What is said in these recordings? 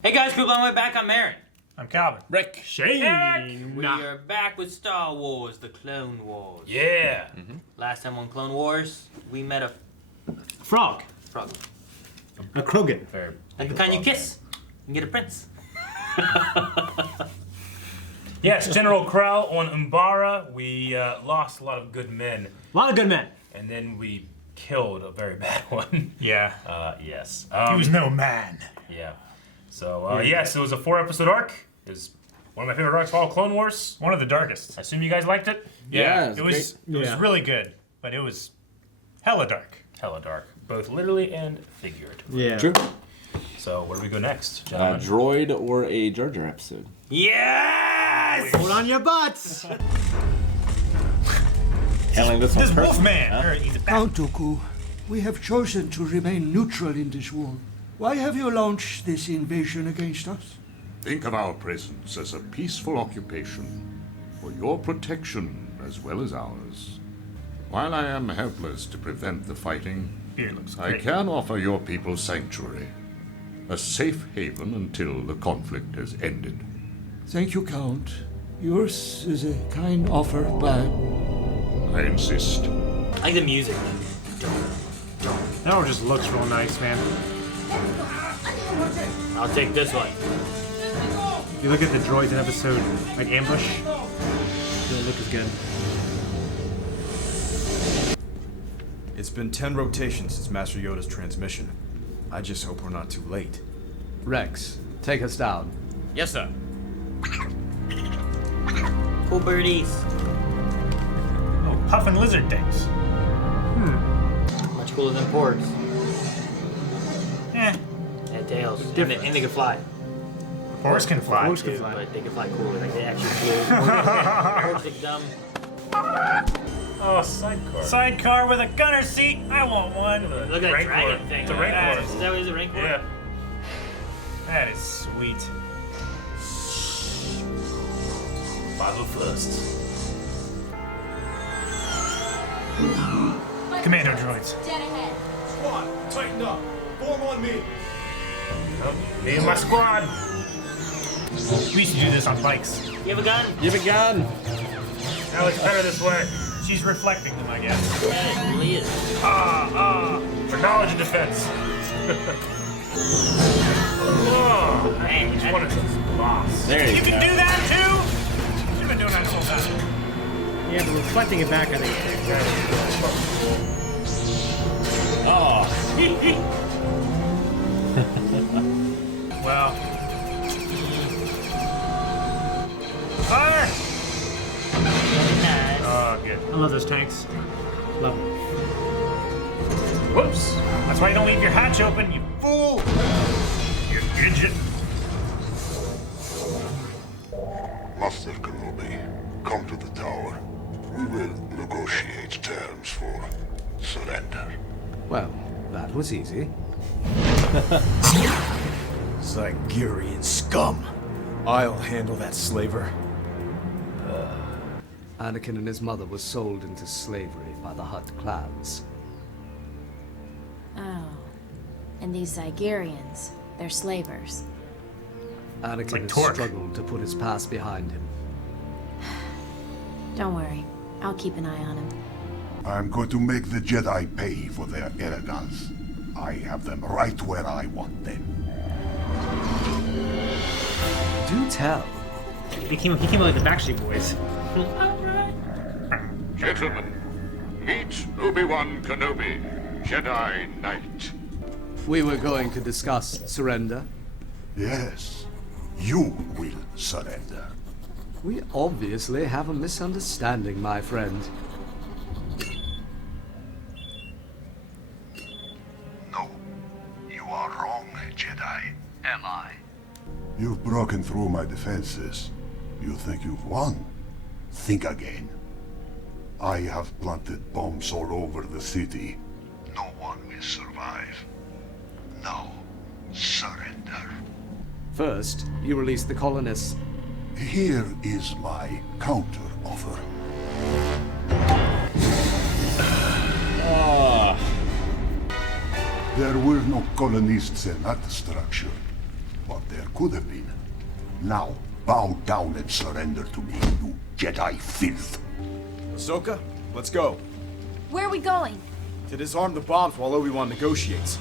Hey guys, quick on my way back. I'm Aaron. I'm Calvin. Rick. Shane. We are back with Star Wars, the Clone Wars. Yeah. Last time on Clone Wars, we met a Frog. frog. A Krogan. Like the kind you kiss and get a prince. Yes, General Krell on Umbara. We lost a lot of good men. A lot of good men. And then we killed a very bad one. Yeah. Yes. He was no man. Yeah. So, yes, it was a 4-episode arc. It was one of my favorite arcs of all Clone Wars. One of the darkest. I assume you guys liked it? Yeah, it it was was really good, but it was hella dark. Hella dark. Both literally and figuratively. Yeah. True. So, where do we go next, gentlemen? Droid or a Jar Jar episode? Yes! Hold on your butts. Handling this one This first. Wolfman, he's a Count Dooku, we have chosen to remain neutral in this war. Why have you launched this invasion against us? Think of our presence as a peaceful occupation for your protection as well as ours. While I am helpless to prevent the fighting, beard looks I great. can offer your people sanctuary, a safe haven until the conflict has ended. Thank you, Count. Yours is a kind offer, but I insist. I like the music. That one just looks real nice, man. I'll take this one. If you look at the droids in episode, like Ambush, they don't look as good. It's been 10 rotations since Master Yoda's transmission. I just hope we're not too late. Rex, take us down. Yes, sir. Cool birdies. Oh, puffin lizard things. Much cooler than porgs. Eh, They had tails. And different. they could fly. horse can fly. Horse can Too, fly. but they could fly cooler. Like they actually flew. Porgs look dumb. Oh, sidecar. Sidecar with a gunner seat. I want one. Look at that Rancor. dragon thing. It's a Is Rancor. that what is a Rancor? Yeah. That is sweet. Basil first. Commando droids. Dead ahead. Squad, tighten up. Form on me. Me and my squad. We used to do this on bikes. You have a gun? Give a gun. Now it's better this way. She's reflecting them, I guess. Yeah, it really is. For knowledge and defense. Oh, Man, which one is this boss? There You you can go. do that too? You've been doing that the whole time. Yeah, but reflecting it back, I think. Oh. Well. Fire! Nice. Oh, good. I love those tanks. Love them. Whoops. That's why you don't leave your hatch open, you fool! You gidget. Master Kenobi, come to the tower. We will negotiate terms for surrender. Well, that was easy. Zygerian scum. I'll handle that slaver. Anakin and his mother were sold into slavery by the Hutt clans. Oh. And these Zygerians, they're slavers. Anakin like has Torque. struggled to put his past behind him. Don't worry. I'll keep an eye on him. I'm going to make the Jedi pay for their arrogance. I have them right where I want them. Do tell. He came out like the Backstreet Boys. Gentlemen, meet Obi-Wan Kenobi, Jedi Knight. We were going to discuss surrender. Yes, you will surrender. We obviously have a misunderstanding, my friend. No, you are wrong, Jedi. Am I? You've broken through my defenses. You think you've won? Think again. I have planted bombs all over the city. No one will survive. Now, surrender. First, you release the colonists. Here is my counter offer. There were no colonists in that structure, but There could have been. Now, bow down and surrender to me, you Jedi filth. Ahsoka, let's go. Where are we going? To disarm the bombs while Obi-Wan negotiates.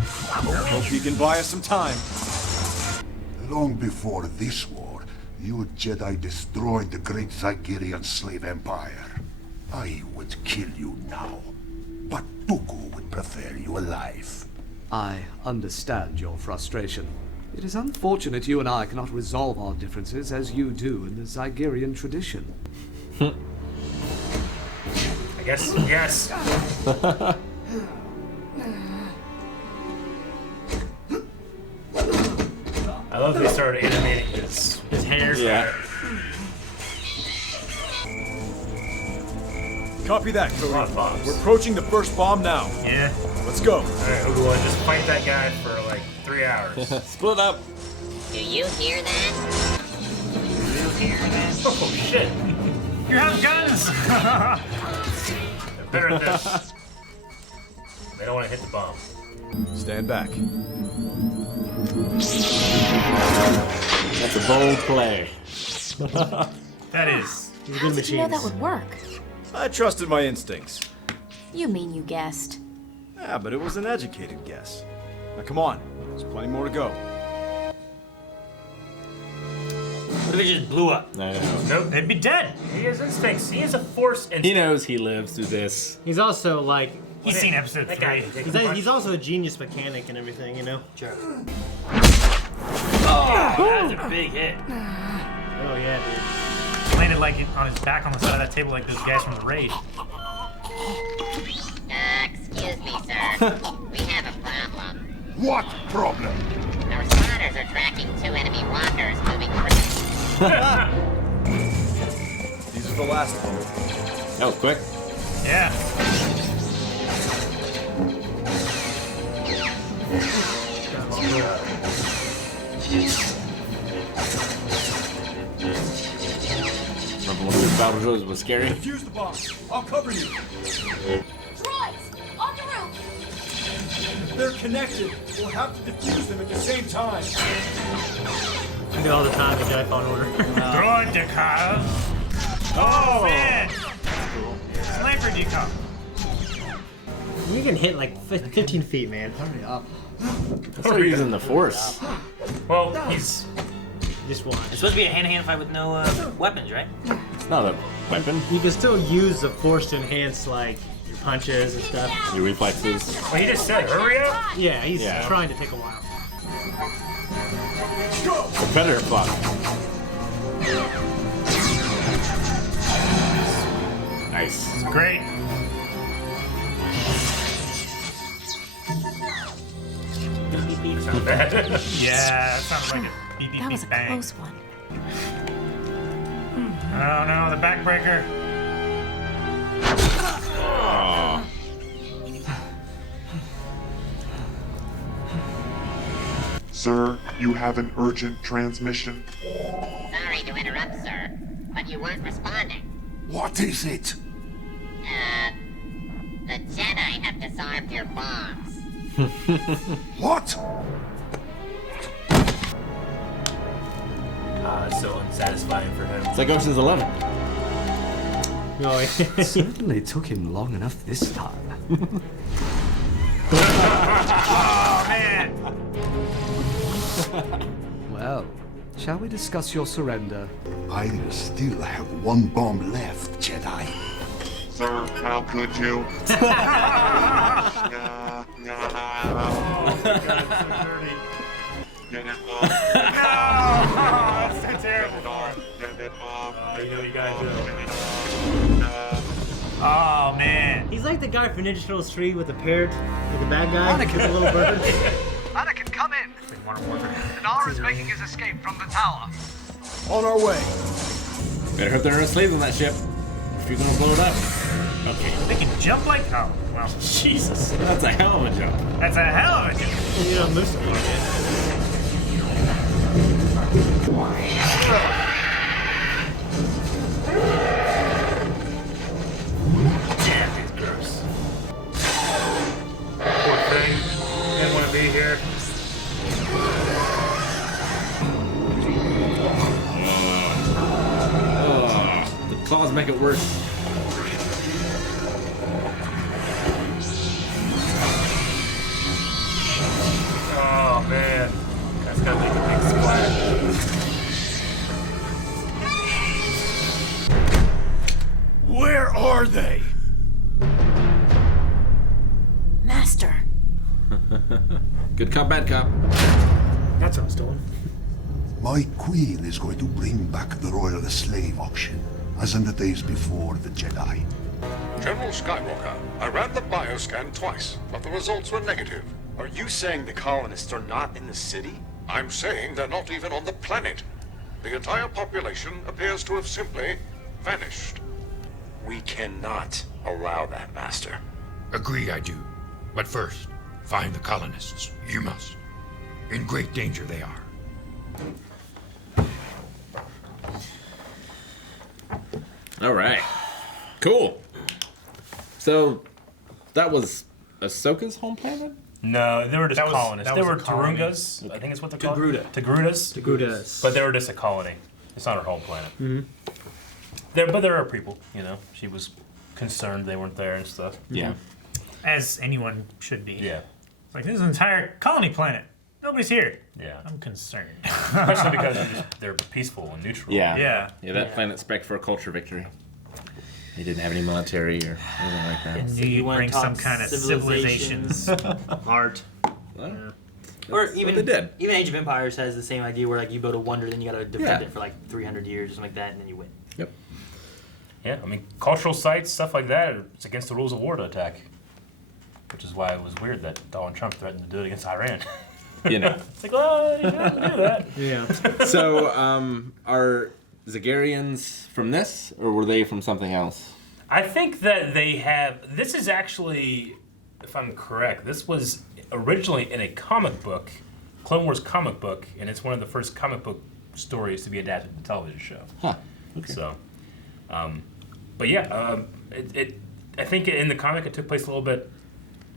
Hope he can buy us some time. Long before this war, you Jedi destroyed the great Zygerian slave empire. I would kill you now, but Dooku would prefer you alive. I understand your frustration. It is unfortunate you and I cannot resolve our differences as you do in the Zygerian tradition. I guess, yes. I love they started animating his hair. Yeah. Copy that, A lot of Cody. bombs. We're approaching the first bomb now. Yeah. Let's go. Alright, Obi-Wan, just fight that guy for like 3 hours. Split up. Do you hear that? Do you hear that? Oh shit. You have guns! They're better at this. They don't want to hit the bomb. Stand back. That's a bold play. That is. These are How good did you know that machines. would work? I trusted my instincts. You mean you guessed? Yeah, but it was an educated guess. Now come on. There's plenty more to go. What if it just blew up? I know. Nope. They'd be dead. He has instincts. He has a force instinct. He knows he lives through this. He's also like, He's seen episode That guy 3. can take a punch. he's also a genius mechanic and everything, you know? Sure. Oh, that was a big hit. Oh yeah, dude. Landed like on his back on the side of that table like those guys from the raid. Excuse me, sir. We have a problem. What problem? Our spotters are tracking 2 enemy walkers moving quickly. These are the last of them. That was quick. Yeah. Remember when those battle droids was scary? Defuse the bomb. I'll cover you. Droids! On the roof! They're connected. We'll have to defuse them at the same time. I do all the time in Jedi Fallen Order. Droid decal. Oh, man. Sniper decal. You can hit like 15 feet, man. Hurry up. That's why using the force. Well, he's Just one. It's supposed to be a hand-to-hand fight with no weapons, right? It's not a weapon. You can still use the force to enhance like your punches and stuff. Your reflexes. well, he just said, hurry up. Yeah, he's Yeah. trying to take a while. The predator clock. Nice. Great. Not bad. Yeah, that sounds like a beep beep That was beep a bang. close one. Oh no, the backbreaker. Oh. Sir, you have an urgent transmission. Sorry to interrupt, sir, but you weren't responding. What is it? The Jedi have disarmed your bombs. What? It's so unsatisfying for him. It's like Ocean's 11. Oh, yeah. Certainly took him long enough this time. Oh man. Well, shall we discuss your surrender? I still have one bomb left, Jedi. Sir, how could you? Get it off. Oh, that's so terrible. Get it off. You know what you gotta do. Oh man. He's like the guy from Ninja Turtles 3 with the parrot, like the bad guy with the little bird. Anakin, come in. Dinar is making his escape from the tower. On our way. Better hope there are no slaves on that ship. If you're gonna blow it up. Okay. They can jump like oh well. Jesus. That's a hell of a jump. That's a hell of a jump. You know, most of them. Damn, he's gross. Poor thing. Didn't want to be here. make it worse. Oh man, that's gonna make a big splash. Where are they? Master. Good cop, bad cop. That's what I was doing. My queen is going to bring back the royal slave auction, as in the days before the Jedi. General Skywalker, I ran the bioscan twice, but the results were negative. Are you saying the colonists are not in the city? I'm saying they're not even on the planet. The entire population appears to have simply vanished. We cannot allow that, Master. Agree, I do. But first, find the colonists. You must. In great danger they are. All right. Cool. So, that was Ahsoka's home planet? No, they were just colonists. They were colony. Tarungas, I think is what they're called. Togrutas. Togrutas. But they were just a colony. It's not her home planet. Mm-hmm. But there are people, you know. She was concerned they weren't there and stuff. Yeah. As anyone should be. Yeah. It's like, this is an entire colony planet. Nobody's here. Yeah. I'm concerned. Especially because they're peaceful and neutral. Yeah, that planet spec for a culture victory. They didn't have any military or anything like that. And you bring some kind of civilizations. Art. Well, Or that's even what they did. Even Age of Empires has the same idea where like you build a wonder, then you gotta defend Yeah. it for like 300 years or something like that, and then you win. Yep. Yeah, I mean, cultural sites, stuff like that, it's against the rules of war to attack. Which is why it was weird that Donald Trump threatened to do it against Iran. You know. It's like, well, you shouldn't do that. Yeah. So, are Zagarians from this, or were they from something else? I think that they have. This is actually, if I'm correct, this was originally in a comic book, Clone Wars comic book, and it's one of the first comic book stories to be adapted to the television show. Huh. Okay. So, but yeah, I think in the comic it took place a little bit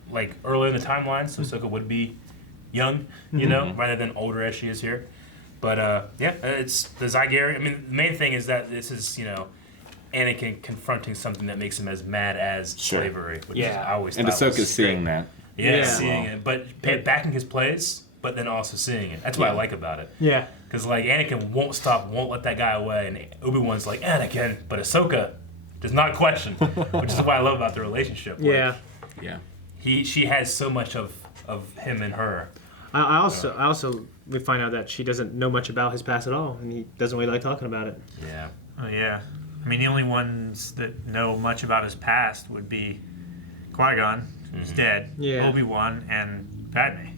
like early in the timeline, so Ahsoka would be young, you know, rather than older as she is here. But yeah, it's the Zygarian. I mean, the main thing is that this is, you know, Anakin confronting something that makes him as mad as slavery, which is, I always and thought was Ahsoka's seeing great. that. Yeah, seeing it, but backing his plays, but then also seeing it. That's what I like about it. Yeah. Because like Anakin won't stop, won't let that guy away, and Obi-Wan's like Anakin, but Ahsoka does not question, which is what I love about the relationship. Yeah. Yeah. She has so much of him and her. I also we find out that she doesn't know much about his past at all, and he doesn't really like talking about it. Yeah. Oh, yeah. I mean, the only ones that know much about his past would be Qui-Gon, who's dead, Yeah. Obi-Wan, and Padme.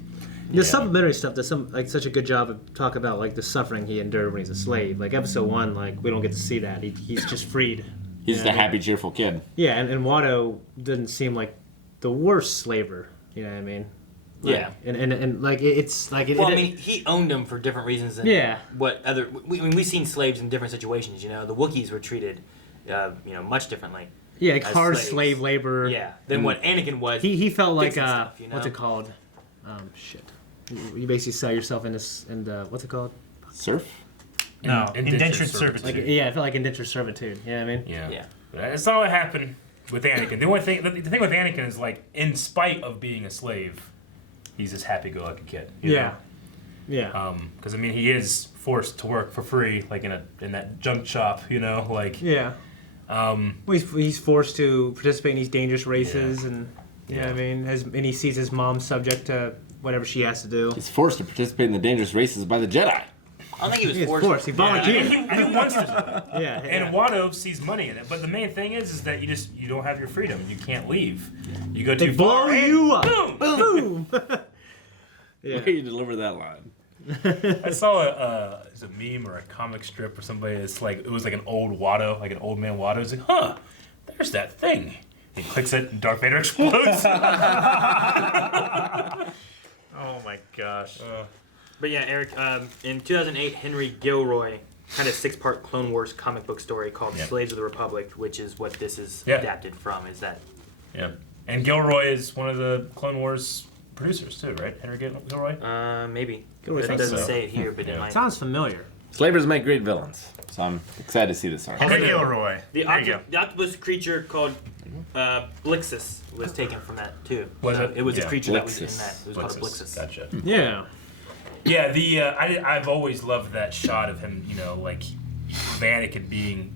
The supplementary stuff does such a good job of talk about like the suffering he endured when he's a slave. Like episode 1, like we don't get to see that. He's just freed. He's just a happy, cheerful kid. Yeah, and Watto didn't seem like the worst slaver. You know what I mean? Like, Yeah. And like it's like Well, I mean, he owned them for different reasons than what other. I mean, we've seen slaves in different situations. You know, the Wookiees were treated, you know, much differently. Yeah, like as hard slaves. slave labor. Yeah, than what Anakin was. He felt like fixing stuff, you know? what's it called? Shit. You basically sell yourself in this what's it called? Serf? No, indentured servitude. Like, yeah, I felt like indentured servitude. You know what I mean? Yeah. That's not what happened with Anakin. The thing with Anakin is like, in spite of being a slave, he's this happy-go-lucky kid. You know? Yeah. Because I mean, he is forced to work for free, like in that junk shop. You know, like. Yeah. Well, he's forced to participate in these dangerous races, and you know what I mean. And he sees his mom subject to whatever she has to do. He's forced to participate in the dangerous races by the Jedi. I don't think he was forced. He volunteered. He wants to. Yeah. And Watto sees money in it, but the main thing is that you don't have your freedom. You can't leave. You go too far. Blow you up. Boom. Boom. Yeah. Where you deliver that line? I saw a meme or a comic strip or somebody. It's like it was like an old Watto, like an old man Watto. It's like, huh, there's that thing. He clicks it, and Darth Vader explodes. Oh my gosh. But yeah, Eric, in 2008, Henry Gilroy had a 6-part Clone Wars comic book story called Slaves of the Republic, which is what this is adapted from, is that. Yeah. And Gilroy is one of the Clone Wars producers too, right? Henry Gilroy? Maybe. Gilroy It doesn't say it here, but it might. Sounds familiar. Slavers make great villains, so I'm excited to see this arc. Henry Gilroy. The octopus creature called Blixus was taken from that too. Was it? It was a Yeah. creature that was in Blixus. that. It was called a Blixus. Gotcha. Yeah. Yeah, I've always loved that shot of him, like manic and being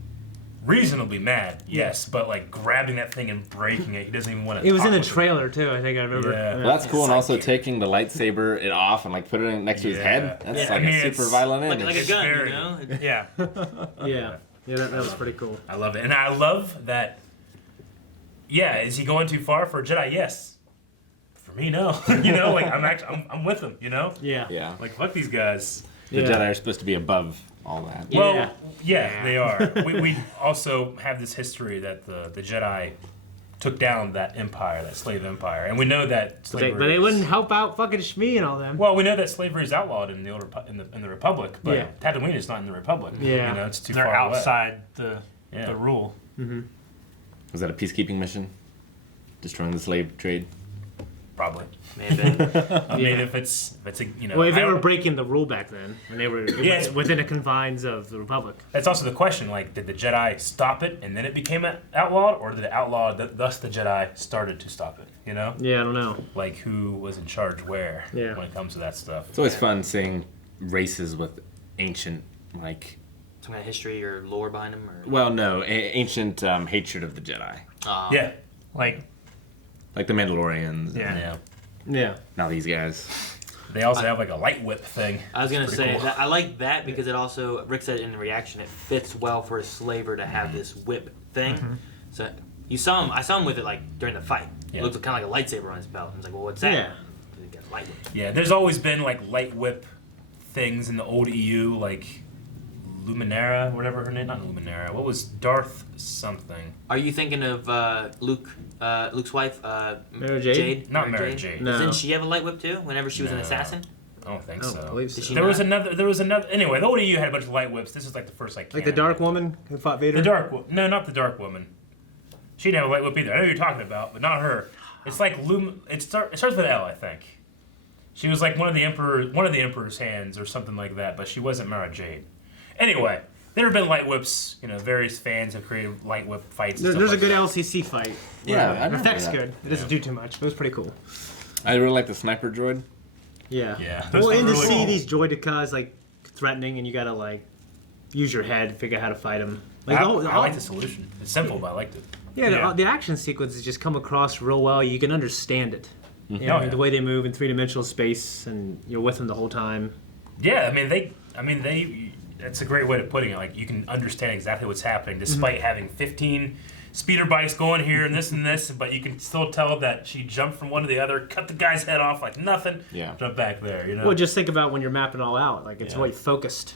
reasonably mad, yes, but like grabbing that thing and breaking it. He doesn't even want to. It was in the trailer too. I think I remember. Yeah. Well, that's cool, and also taking the lightsaber it off and like putting it next to his head. That's like a super violent image. Like a gun, very- you know? Yeah. Yeah. Yeah, that was pretty cool. I love it, and I love that. Yeah, is he going too far for a Jedi? Yes. For me, no. Like I'm with him. Yeah. Yeah. Like fuck these guys. The Jedi are supposed to be above all that. Well, yeah, they are. We also have this history that the Jedi took down that empire, that slave empire, and we know that slavery. But they wouldn't help out fucking Shmi and all them. Well, we know that slavery is outlawed in the in the Republic, but Yeah. Tatooine is not in the Republic. Yeah. It's too They're far away. outside the rule. Mm-hmm. Was that a peacekeeping mission? Destroying the slave trade? Probably. Maybe. I mean, if it's Well, if I they were don't- breaking the rule back then, and they were Yeah. within the confines of the Republic. That's also the question. Like, did the Jedi stop it and then it became outlawed, or did it outlaw thus the Jedi started to stop it? Yeah, I don't know. Like, who was in charge where Yeah. when it comes to that stuff? It's always fun seeing races with ancient, like... Some kind of history or lore behind them? Or... Well, no, ancient hatred of the Jedi. Yeah. Like the Mandalorians. Yeah. Yeah. Now these guys. They also have like a light whip thing. I was gonna It's say pretty cool. that I like that because it also Rick said in the reaction it fits well for a slaver to have this whip thing. Mm-hmm. So I saw him with it like during the fight. Yeah. It looked kind of like a lightsaber on his belt. I was like, well, what's that? Yeah. He got a light whip. Yeah, there's always been like light whip things in the old EU, like Luminara, whatever her name. Not Luminara. What was Darth something? Are you thinking of Luke's wife, Mara Jade? Not Mara Jade. No. Didn't she have a light whip too? Whenever she was an No. assassin. I don't think I don't so. believe so. Did she There not? was another. Anyway, the old EU had a bunch of light whips. This is like the first like. Like the Dark Woman who fought Vader? No, not the Dark Woman. She didn't have a light whip either. I know who you're talking about, but not her. It's like It starts with L, I think. She was like one of the Emperor's hands or something like that, but she wasn't Mara Jade. Anyway, there have been light whips. Various fans have created light whip fights. And There's a stuff good like that. LCC fight. Yeah, I The remember effect's that. good. It doesn't do too much. It was pretty cool. I really like the sniper droid. Yeah. Yeah. Well, and to really see cool. these droidicas like threatening, and you gotta like use your head to figure out how to fight them. Like, I like the solution. It's simple, but I liked it. Yeah, the action sequences just come across real well. You can understand it. You know, Oh, yeah. the way they move in three-dimensional space, and you're with them the whole time. Yeah, I mean they. That's a great way of putting it. Like you can understand exactly what's happening, despite having 15 speeder bikes going here and this, but you can still tell that she jumped from one to the other, cut the guy's head off like nothing. Yeah. Jump back there. Well, just think about when you're mapping it all out. Like it's Yeah. really focused.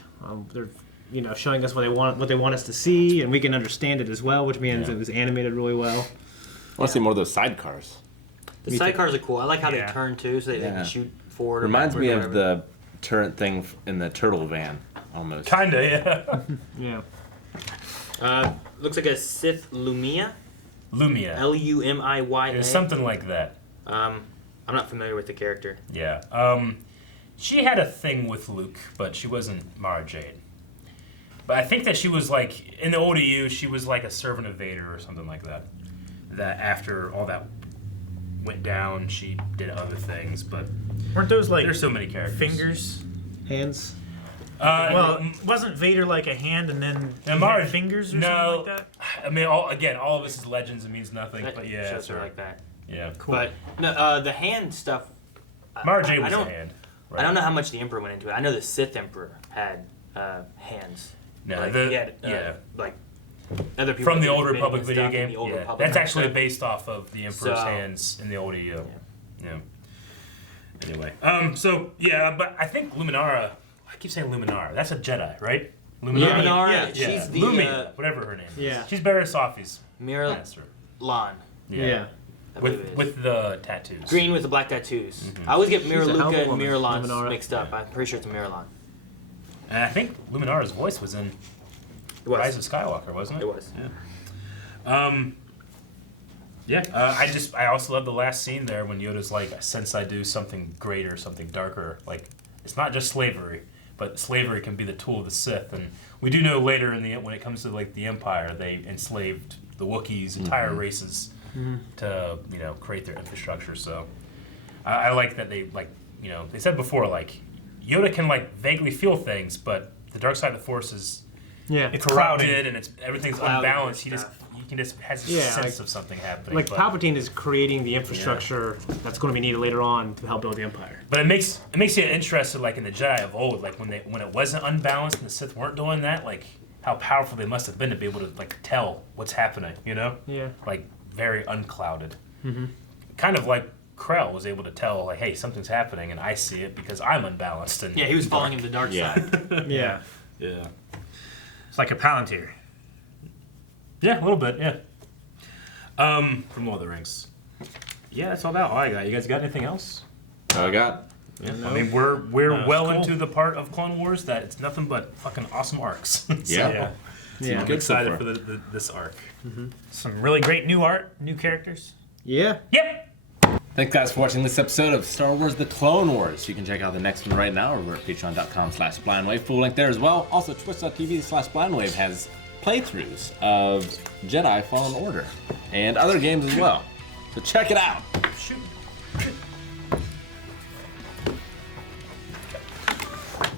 They're showing us what they want us to see, and we can understand it as well, which means it was animated really well. I want to see more of those sidecars. The sidecars are cool. I like how Yeah. they turn too, so they Yeah. can shoot forward. Reminds or me backward of or whatever. the turret thing in the turtle van, almost. Kinda, yeah. Yeah. Looks like a Sith Lumia. Lumia. Lumia. It's something like that. I'm not familiar with the character. Yeah. She had a thing with Luke, but she wasn't Mara Jade. But I think that she was like in the old EU, she was like a servant of Vader or something like that. That after all that went down, she did other things, but Weren't those like there's so many characters. fingers? Hands. Well, wasn't Vader like a hand and then he Mara- had fingers or no, something like that? I mean, all of this is legends. It means nothing. That But yeah, shows her sure. like that. Yeah, Cool. But no, the hand stuff. Mara Jade I was don't, a hand. I don't know how much the Emperor went into it. I know the Sith Emperor had hands. No, like, the- he had, yeah. like other people From the did Old spin Republic and video stuff in game. the Old Yeah, Republic that's and actually stuff. based off of the Emperor's So- hands in the old EU. Yeah. Anyway, so yeah, but I think Luminara. I keep saying Luminara. That's a Jedi, right? Luminara, Yeah. she's the Lumia, whatever her name is. Yeah. She's Barriss Offee's Mira master. Lan. Yeah. I believe it is. With the tattoos. Green with the black tattoos. Mhm. I always get Mira She's a hell of a Luca and woman, Mira Lan Luminara. mixed up. I'm pretty sure it's Mira Lan. And I think Luminara's voice was in It was. Rise of Skywalker, wasn't it? It was. Yeah. I also love the last scene there when Yoda's like, since I do something greater, something darker, like it's not just slavery, but slavery can be the tool of the Sith. And we do know later when it comes to like the Empire, they enslaved the Wookiees, entire races, to create their infrastructure. So I like that they they said before like Yoda can like vaguely feel things, but the dark side of the Force is it's crowded and everything's unbalanced. He just has a sense of something happening. Like Palpatine is creating the infrastructure that's going to be needed later on to help build the Empire. But it makes you interested, like in the Jedi of old, like when it wasn't unbalanced and the Sith weren't doing that, like how powerful they must have been to be able to like tell what's happening, Yeah. Like very unclouded. Kind of like Krell was able to tell, like, hey, something's happening, and I see it because I'm unbalanced. And he was falling in the dark side. Yeah. It's like a Palantir. Yeah, a little bit. Yeah. From Lord of the Rings. Yeah, that's all I got. You guys got anything else? I got. Yeah, I mean, we're well into the part of Clone Wars that it's nothing but fucking awesome arcs. Yeah. I'm excited for this arc. Some really great new art, new characters. Yeah. Yep. Thanks guys for watching this episode of Star Wars The Clone Wars. You can check out the next one right now over at patreon.com/blindwave. Full link there as well. Also, twitch.tv/blindwave has playthroughs of Jedi Fallen Order and other games as well. So check it out.